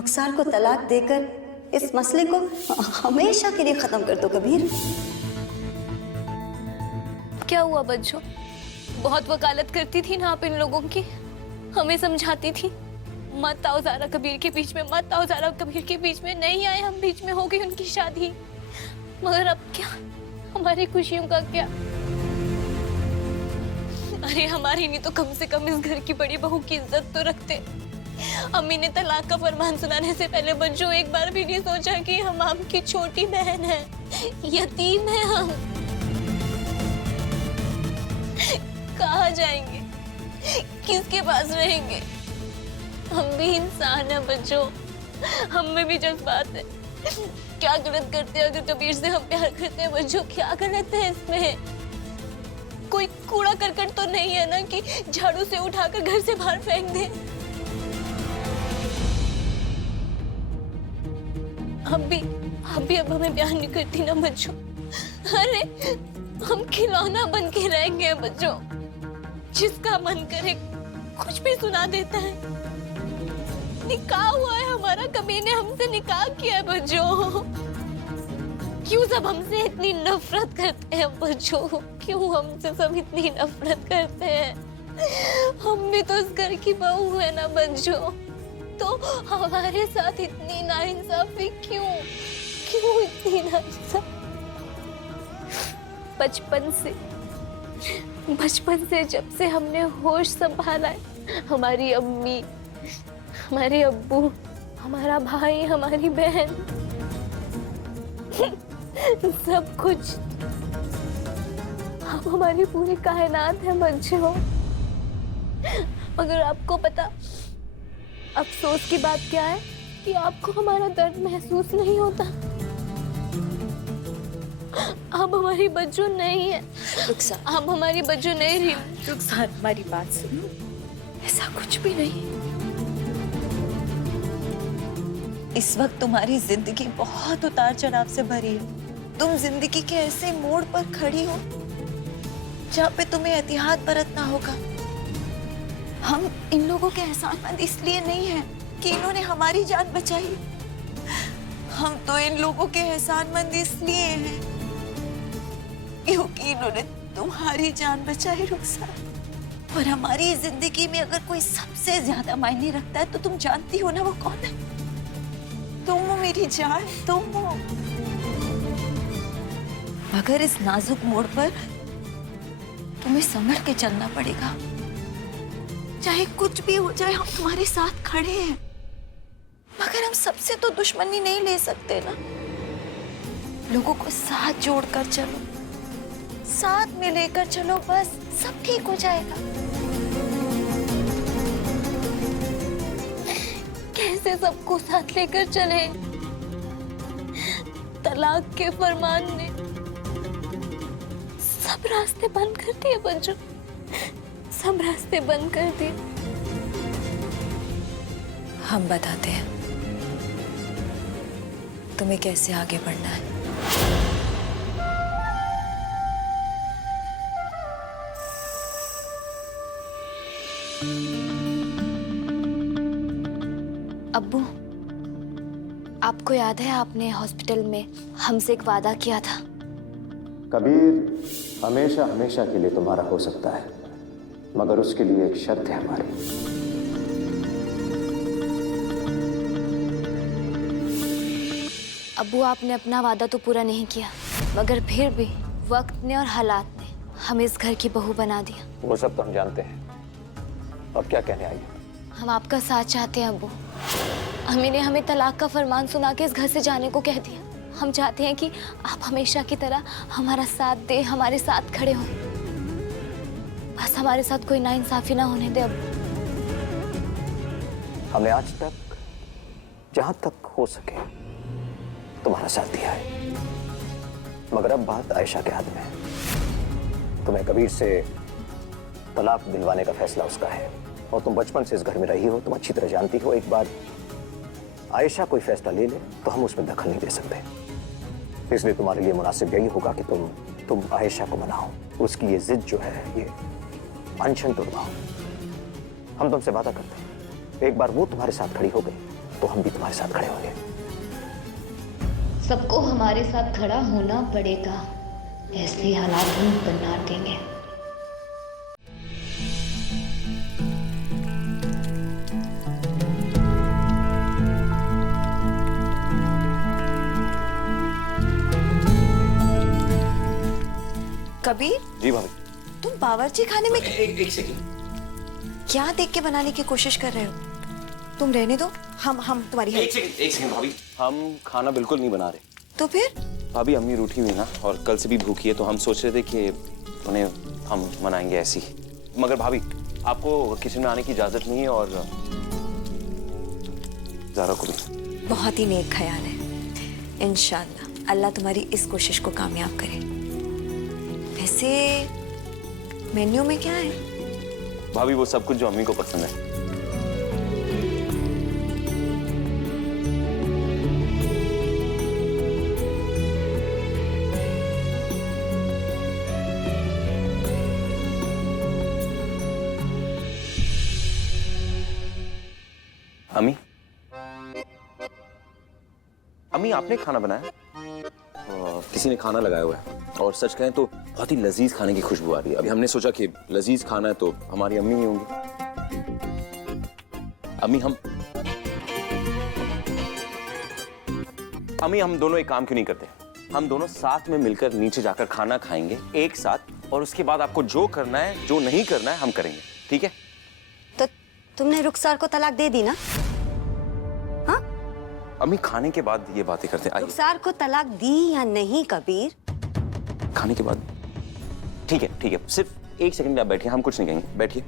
रुखसार को तलाक देकर इस मसले को हमेशा के लिए खत्म कर दो कबीर। क्या हुआ बच्चों? बहुत वकालत करती थी ना आप इन लोगों की, हमें समझाती थी मत आओ ज़ारा कबीर के बीच में, मत आओ ज़ारा कबीर के बीच में। नहीं आए हम, बीच में हो गई उनकी शादी। मगर अब क्या, हमारी खुशियों का क्या? अरे हमारी नहीं तो कम से कम इस घर की बड़ी बहू की इज्जत तो रखते। अम्मी ने तलाक का फरमान सुनाने से पहले बच्चों एक बार भी नहीं सोचा कि हम आपकी छोटी बहन है, यतीम है हम। कहाँ जाएंगे, किसके पास रहेंगे? हम भी इंसान हैं बच्चों, हम में भी जज्बात है। क्या गलत करते हैं अगर कबीर से हम प्यार करते हैं बच्चों? क्या गलत है इसमें? कोई कूड़ा करकट तो नहीं है ना कि झाड़ू से उठाकर घर से बाहर फेंक दे। अब हमें प्यार नहीं करती ना बच्चों। अरे हम खिलौना बन के रह गए बच्चों, जिसका मन करे कुछ भी सुना देता है। निकाह हुआ है हमारा, कबीर ने हमसे निकाह किया है बच्चों। क्यों सब हमसे इतनी नफरत करते हैं बच्चों? क्यों हमसे सब इतनी नफरत करते हैं? हम भी तो इस घर की बहू है ना बच्चों, तो हमारे साथ इतनी नाइंसाफी क्यों? क्यों इतनी नाइंसाफी? बचपन से जब से हमने होश संभाला है, हमारी अम्मी, हमारे अब्बू, हमारा भाई, हमारी बहन, सब कुछ, अब हमारी पूरी कायनात है बच्चों। मगर आपको पता अफसोस की बात क्या है कि आपको हमारा दर्द महसूस नहीं होता। अब हमारी बच्चों नहीं है, अब हमारी बच्चों नहीं रही। रुखसार हमारी बात सुनो, ऐसा कुछ भी नहीं। इस वक्त तुम्हारी जिंदगी बहुत उतार चढ़ाव से भरी है। तुम जिंदगी के ऐसे मोड़ पर खड़ी हो जहाँ पे तुम्हें एहतियात बरतना होगा। हम इन लोगों के एहसानमंद इसलिए नहीं हैं कि इन्होंने हमारी जान बचाई, हम तो इन लोगों के एहसानमंद इसलिए हैं क्योंकि इन्होंने तुम्हारी जान बचाई रुखसार। और हमारी जिंदगी में अगर कोई सबसे ज्यादा मायने रखता है तो तुम जानती हो ना वो कौन है? तुम हो मेरी जान, तुम हो। मगर इस नाजुक मोड़ पर तुम्हें संभल के चलना पड़ेगा। चाहे कुछ भी हो जाए, हम तुम्हारे साथ खड़े हैं। मगर हम सबसे तो दुश्मनी नहीं ले सकते ना। लोगों को साथ जोड़कर चलो, साथ में लेकर चलो, बस सब ठीक हो जाएगा। कैसे सबको साथ लेकर चले? तलाक के फरमान ने सब रास्ते बंद कर दिए बच्चों, सब रास्ते बंद कर दिए। हम बताते हैं तुम्हें कैसे आगे बढ़ना है। अब्बू, आपको याद है आपने हॉस्पिटल में हमसे एक वादा किया था? कबीर हमेशा हमेशा के लिए तुम्हारा हो सकता है, मगर उसके लिए एक शर्त है हमारी। अब्बू, आपने अपना वादा तो पूरा नहीं किया, मगर फिर भी वक्त ने और हालात ने हमें इस घर की बहू बना दिया। वो सब तो हम जानते हैं। अब क्या कहने आई? हम आपका साथ चाहते हैं अब्बू। अम्मी ने हमें तलाक का फरमान सुना के इस घर से जाने को कह दिया। हम चाहते हैं कि आप हमेशा की तरह हमारा साथ दे, हमारे साथ खड़े हों। बस हमारे साथ कोई नाइंसाफी ना होने दे अब्बू। हमने आज तक जहां तक हो सके तुम्हारा साथ दिया है, मगर अब बात आयशा के हाथ में है। तुम्हें कबीर से तलाक दिलवाने का फैसला उसका है, और तुम बचपन से इस घर में रही हो, तुम अच्छी तरह जानती हो। एक बार आयशा कोई फैसला ले ले तो हम उसमें दखल नहीं दे सकते। इसलिए तुम्हारे लिए मुनासिब यही होगा कि तुम आयशा को मनाओ, उसकी ये जिद जो है, ये अनशन तोड़वाओ। हम तुमसे वादा करते हैं, एक बार वो तुम्हारे साथ खड़ी हो गई तो हम भी तुम्हारे साथ खड़े होंगे। सबको हमारे साथ खड़ा होना पड़ेगा, ऐसे हालात हम बना देंगे। कबीर, जी भाभी। तुम बावर्ची खाने में एक सेकंड। क्या देख के बनाने की कोशिश कर रहे हो? तुम रहने दो, हम तुम्हारी हेल्प। एक सेकंड भाभी, हम खाना बिल्कुल नहीं बना रहे। तो फिर? भाभी अम्मी रूठी हुई ना, और कल से भी भूखी है, तो हम सोच रहे थे कि उन्हें हम मनाएंगे ऐसी। मगर भाभी आपको किचन में आने की इजाजत नहीं है, और ज़ारा को भी। बहुत ही नेक ख्याल है। इंशाल्लाह अल्लाह तुम्हारी इस कोशिश को कामयाब करे। वैसे मेन्यू में क्या है? भाभी वो सब कुछ जो अम्मी को पसंद है। अम्मी, अम्मी आपने खाना बनाया? किसी ने खाना लगाया हुआ है, और सच कहें तो बहुत ही लजीज खाने की खुशबू आ रही है। अभी हमने सोचा कि लजीज खाना है तो हमारी अम्मी ही होंगी। अम्मी हम दोनों एक काम क्यों नहीं करते? हम दोनों साथ में मिलकर नीचे जाकर खाना खाएंगे एक साथ, और उसके बाद आपको जो करना है जो नहीं करना है हम करेंगे, ठीक है? तो तुमने रुखसार को तलाक दे दी ना? हाँ? अम्मी खाने के बाद ये बातें करते हैं। आइए। रुखसार को तलाक दी या नहीं कबीर? खाने के बाद? ठीक है, सिर्फ एक सेकंड आप बैठिए, हम कुछ नहीं कहेंगे, बैठिए।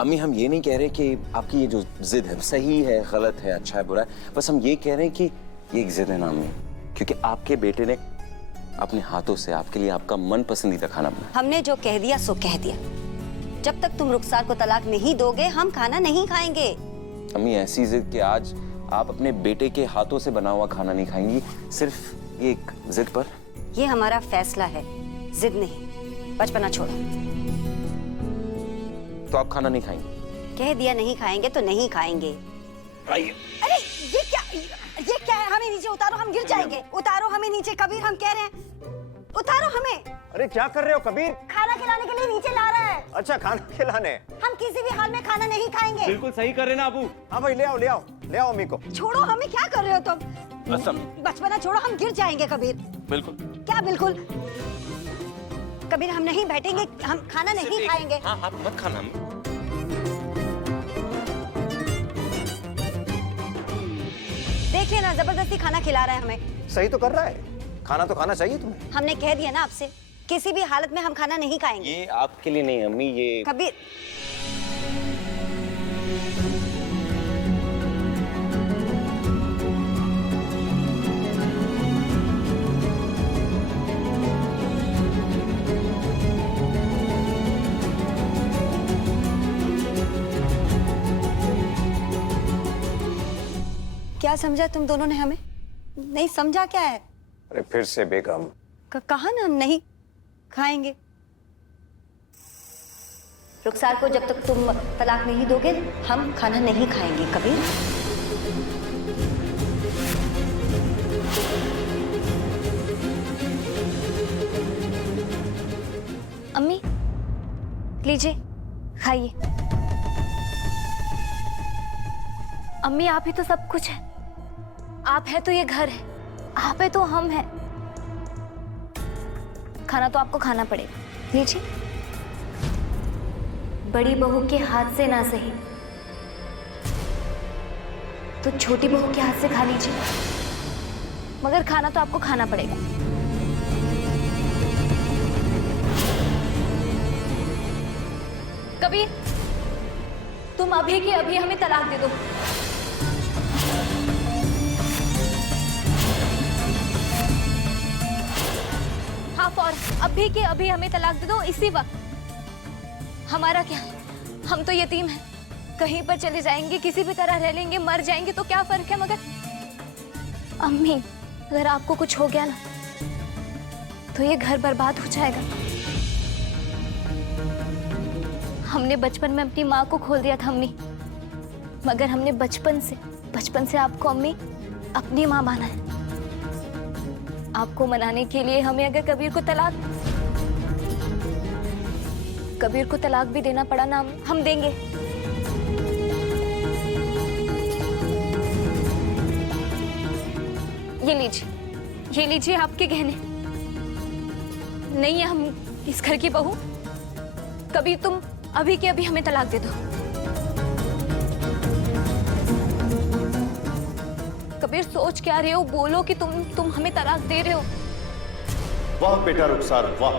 अम्मी हम ये नहीं कह रहे कि आपकी ये जो जिद है सही है, गलत है, अच्छा है, बुरा है, बस हम ये कह रहे हैं कि ये एक जिद है ना अम्मी, क्योंकि आपके बेटे ने अपने हाथों से आपके लिए आपका मन पसंदीदा खाना बनाया। हमने जो कह दिया सो कह दिया। जब तक तुम रुखसार को तलाक नहीं दोगे हम खाना नहीं खाएंगे। अम्मी ऐसी जिद कि आज आप अपने बेटे के हाथों से बना हुआ खाना नहीं खाएंगी, सिर्फ ये एक जिद पर। ये हमारा फैसला है, जिद नहीं। बचपना छोड़ो। तो आप खाना नहीं खाएंगे? कह दिया नहीं खाएंगे तो नहीं खाएंगे। आइए। अरे ये क्या है? हमें नीचे उतारो, हम गिर जाएंगे। उतारो हमें नीचे कबीर, हम कह रहे हैं उतारो हमें। अरे क्या कर रहे हो कबीर? खाना खिलाने के लिए नीचे ला रहा है। अच्छा खाना खिलाने? हम किसी भी हाल में खाना नहीं खाएंगे। बिल्कुल सही कर रहे ना अबू। हाँ भाई ले आओ अम्मी को। छोड़ो हमें, क्या कर रहे हो तुम? बचपना छोड़ो, हम गिर जाएंगे कबीर। बिल्कुल। क्या बिल्कुल? कबीर हम नहीं बैठेंगे, हम खाना नहीं खाएंगे। हाँ आप मत खाना। देखिए ना, जबरदस्ती खाना खिला रहा है हमें। सही तो कर रहा है, खाना तो खाना चाहिए तुम्हें। हमने कह दिया ना आपसे, किसी भी हालत में हम खाना नहीं खाएंगे। ये आपके लिए नहीं अम्मी, ये कबीर क्या समझा तुम दोनों ने हमें? नहीं समझा क्या है? अरे फिर से बेगम। कहा ना हम नहीं खाएंगे। रुखसार को जब तक तुम तलाक नहीं दोगे हम खाना नहीं खाएंगे कबीर। अम्मी लीजिए, खाइए। अम्मी आप ही तो सब कुछ है। आप है तो ये घर है, आप है तो हम हैं। खाना तो आपको खाना पड़ेगा, लीजिए। बड़ी बहू के हाथ से ना सही तो छोटी बहू के हाथ से खा लीजिए, मगर खाना तो आपको खाना पड़ेगा। कबीर तुम अभी के अभी हमें तलाक दे दो। हाँ फौरन, अभी के अभी हमें तलाक दे दो, इसी वक्त। हमारा क्या, हम तो यतीम हैं, कहीं पर चले जाएंगे, किसी भी तरह रह लेंगे, मर जाएंगे तो क्या फर्क है। मगर अम्मी अगर आपको कुछ हो गया ना तो ये घर बर्बाद हो जाएगा। हमने बचपन में अपनी माँ को खोल दिया था अम्मी, मगर हमने बचपन से आपको अम्मी अपनी माँ माना है। आपको मनाने के लिए हमें अगर कबीर को तलाक भी देना पड़ा ना, हम देंगे। ये लीजिए आपके गहने। नहीं है हम इस घर की बहू। कबीर तुम अभी के अभी हमें तलाक दे दो। कबीर सोच क्या रहे हो? बोलो कि तुम हमें तलाक दे रहे हो। वाह बेटा रुखसार वाह,